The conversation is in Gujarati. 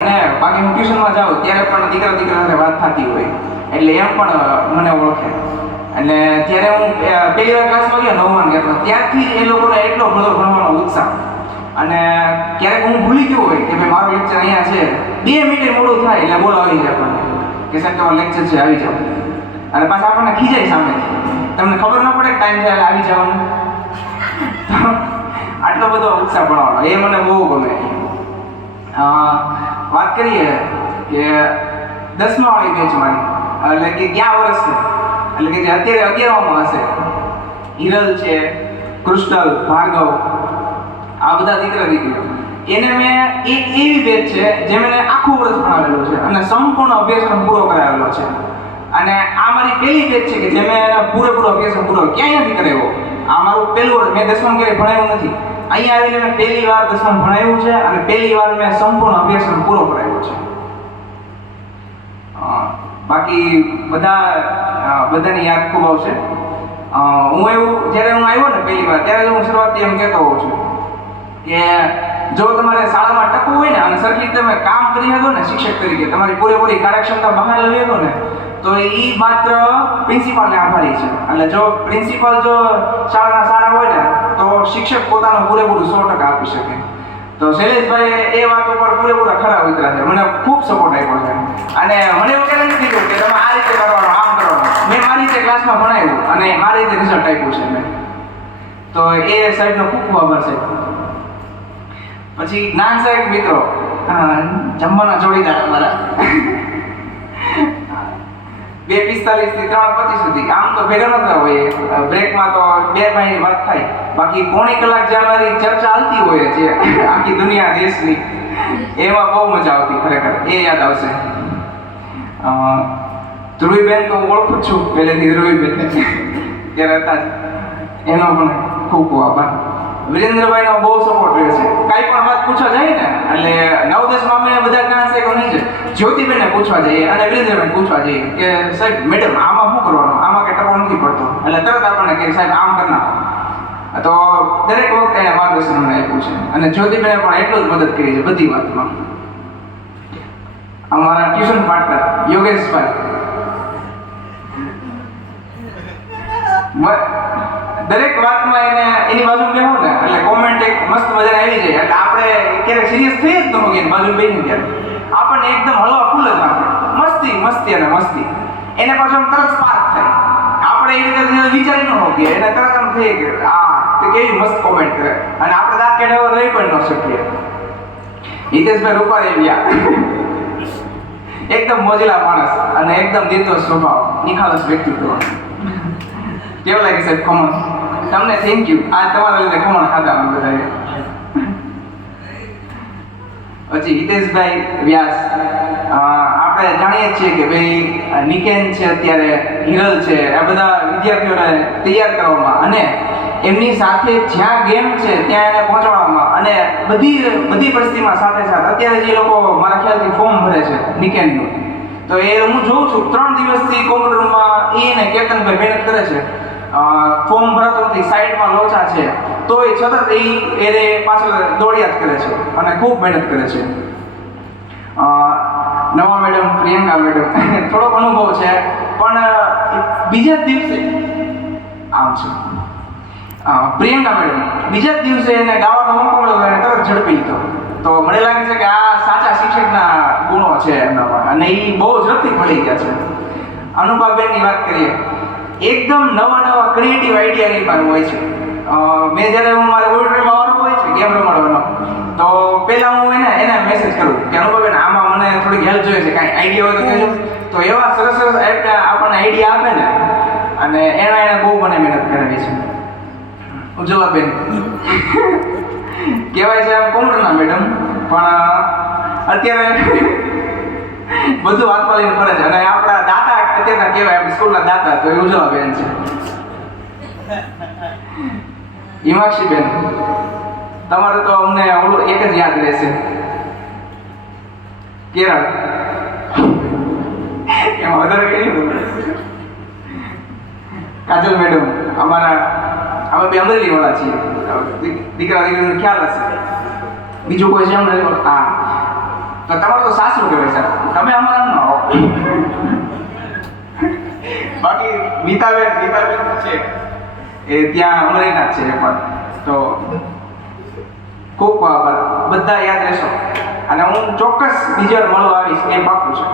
અને બાકી હું ટ્યુશનમાં જાઉં ત્યારે પણ દીકરા સાથે વાત થતી હોય એટલે એમ પણ મને ઓળખે. એટલે ત્યારે હું પહેલી વાર ક્લાસમાં ગયો 9માં ગયો ત્યારથી જ એ લોકોને એટલો બધો ભણવાનો ઉત્સાહ. અને ક્યારેક હું ભૂલી ગયો હોય કે ભાઈ મારો લેક્ચર અહીંયા છે, 2 મિનિટ મોડું થાય એટલે બોલ આવી જાય આપણને કે સાહેબ તમારો લેક્ચર છે આવી જાઓ. અને પાછા આપણને ખીજાય સામેથી, તમને ખબર ન પડે ટાઈમ થાય એટલે આવી જવાનું. આટલો બધો ઉત્સાહ ભણવાનો એ મને બહુ ગમે. વાત કરીએ કે 10મા વાળી બેચ મારી, એટલે કે ક્યાં વર્ષ છે, એટલે કે જે અત્યારે 11માં હશે, હિરલ છે, કૃષ્ણલ, ભાર્ગવ, આ બધા દીકરીઓ એને મેં એક એવી બેચ છે જે મેં આખું વર્ષ ભણાવેલું છે અને સંપૂર્ણ અભ્યાસક્રમ પૂરો કરાવેલો છે. અને આ મારી પહેલી બેચ છે કે જે મેં પૂરેપૂરો અભ્યાસક્રમ પૂરો ક્યાંય નથી કરાવ્યો. આ મારું પહેલું વર્ષ, મેં 10માં ક્યારેય ભણાવ્યું નથી. અહીંયા આવીને મેં પહેલી વાર 10માં ભણાવ્યું છે અને પહેલી વાર મેં સંપૂર્ણ અભ્યાસક્રમ પૂરો કરાવ્યો છે. બાકી બધાની યાદ ખૂબ આવશે. જ્યારે હું આવ્યો ને પહેલી વાર ત્યારે હું શરૂઆતથી એમ કહેતો હોઉં છું કે જો તમારે શાળામાં ટકવું હોય ને અને સરખી રીતે તમે કામ કરી શકો ને શિક્ષક તરીકે, તમારી પૂરેપૂરી કાર્યક્ષમતા બહાર લાવી શકો ને, તો એ માત્ર પ્રિન્સિપાલને આભારી છે. એટલે જો પ્રિન્સિપાલ જો શાળાના સારા હોય ને તો શિક્ષક પોતાનું પૂરેપૂરું 100% આપી શકે. તો શૈલેષભાઈ એ વાત ઉપર પૂરેપૂરા ખરા ઉતર્યા છે, મને ખૂબ સપોર્ટ આપ્યો છે. અને મને એવું ક્યારે નથી કીધું કે તમે આ રીતે કરવાનું, આમ કરવાનું. મેં મારી રીતે ક્લાસમાં ભણાવ્યું અને મારી રીતે રિઝલ્ટ આપ્યું છે મેં. તો એ સાહેબનો ખૂબ ખૂબ આભાર છે. પછી જ્ઞાન સાહેબ મિત્રો જમવાના જોડીદાર અમારા 2:45 થી 3:25 સુધી. આમ તો ભેગા નતા હોય, બ્રેકમાં તો 2 ભાઈની વાત થાય, બાકી પોણી કલાક જે અમારી ચર્ચા હાલતી હોય છે આખી દુનિયા દેશની, એમાં બહુ મજા આવતી ખરેખર. એ યાદ આવશે. ધ્રુવીબેન તો હું ઓળખું જ છું પહેલેથી, ધ્રુવીબેન ત્યારે હતા જ, એનો પણ ખૂબ ખૂબ આભાર. વિરેન્દ્રભાઈનો બહુ સપોર્ટ રહ્યો છે. કાંઈ પણ વાત પૂછવા જાય ને એટલે 9-10માં અમે બધા જ્ઞાન સાહેબ નહીં છે, જ્યોતિબેનને પૂછવા જઈએ અને વિરેન્દ્રભાઈને પૂછવા જઈએ કે સાહેબ મેડમ આમાં શું કરવાનું, આમાં કે ટકો નથી પડતો, એટલે તરત આપણને કે સાહેબ આમ કરી નાખો. તો દરેક વખતે એને માર્ગદર્શન અમને આપ્યું છે અને જ્યોતિબેને પણ એટલું જ મદદ કરી છે બધી વાતમાં. અમારા ટ્યુશન પાર્ટનર યોગેશભાઈ દરેક વાતમાં એની બાજુ બેહો ને એટલે કોમેન્ટ એક મસ્ત મજાને આવી જાય, એટલે આપણે ક્યારેક સિરિયસ થઈ જ ન હોઈએ બાજુ બેસીને ત્યારે આપણને એકદમ હળવા ફૂલ જ નાખે, મસ્તી અને મસ્તી. એને પાછું આમ તરત સ્પાર્ક થાય, આપણે એ રીતે વિચારી ન હોઈએ, એને તરત આમ થઈ કે તે કેવી મસ્ત કોમેન્ટ કરે અને આપણે દાંત કાઢ્યા રહી પણ ન શકીએ. હિતેશભાઈ રૂપારેલિયા એકદમ મોજીલા માણસ અને એકદમ નિર્દોષ સ્વભાવ, નિખાલસ વ્યક્તિત્વ. કેવું લાગે સાહેબ ખમણ? તમને થેન્ક યુ. આ તમારા લીધે ખમણ ખાધા અમે બધાએ. પછી હિતેશભાઈ વ્યાસ, આપણે જાણીએ છીએ કે ભાઈ નિકેન છે, અત્યારે હિરલ છે, આ બધા વિદ્યાર્થીઓને તૈયાર કરવામાં અને એમની સાથે જ્યાં ગેમ છે ત્યાં એને પહોંચાડવામાં અને બધી પરિસ્થિતિમાં સાથે અત્યારે જે લોકો મારા ખ્યાલથી ફોર્મ ભરે છે નિકેનનું, તો એ હું જોઉં છું 3 દિવસથી કોમ્પ્યુટરમાં એ ને કેતનભાઈ મહેનત કરે છે. ફોર્મ ભરાતો નથી, સાઈડમાં લોચા છે, તોય છતાં એ પાછળ દોડ્યા જ કરે છે અને ખૂબ મહેનત કરે છે. નવા મેડમ પ્રિયંકા મેડમ થોડોક અનુભવ છે પણ બીજા જ દિવસે આમ છે પ્રિયંકા મેડમ બીજા જ દિવસે એને ગાવાનો મોકો મળ્યો અને તરત ઝડપી લીધો. તો મને લાગે છે કે આ સાચા શિક્ષકના ગુણો છે એમનામાં અને એ બહુ ઝડપથી ભળી ગયા છે. અનુભાબેનની વાત કરીએ, એકદમ નવા ક્રિએટિવ આઈડિયા એની પાસે હોય છે. મેં જ્યારે મારે ઓડિટોરિયમમાં આવવાનું હોય છે ગેમ રમાડવાનો, તો પહેલાં હું એને મેસેજ કરું કે અનુભાબેન આમાં મને થોડીક હેલ્પ જોઈએ છે, કાંઈ આઈડિયા હોય તો કહેજો. તો એવા સરસ આપણને આઈડિયા આપે ને અને એને બહુ મને મહેનત કરાવી છે. ઉજ્જવલાબેન કહેવાય છે આમ કોમ્પ્યુટરના મેડમ પણ અત્યારે બધું હાથમાં લઈને ફરે છે અને આપણા દાતા અત્યારના કહેવાય આપણી સ્કૂલના દાતા, તો એ ઉજ્જવલાબેન છે. હિમાક્ષીબેન તમારે તો અમને એક જ યાદ રહેશે, કેરળ. એમાં વધારે કઈ કાજલ મેડમ અમે બે અમરેલી વાળા છીએ, દીકરા દીકરીનો ખ્યાલ હશે. બીજું કોઈ છે અમને? હા, તો તમારું તો સાસરું કહેવાય સર, તમે અમારા ન આવો. બાકી ગીતાબેન છે એ ત્યાં અમરેના જ છે એ પણ. તો ખૂબ આભાર, બધા યાદ રહેશો અને હું ચોક્કસ બીજી વાર મળવા આવીશ એ પાક્કું છે.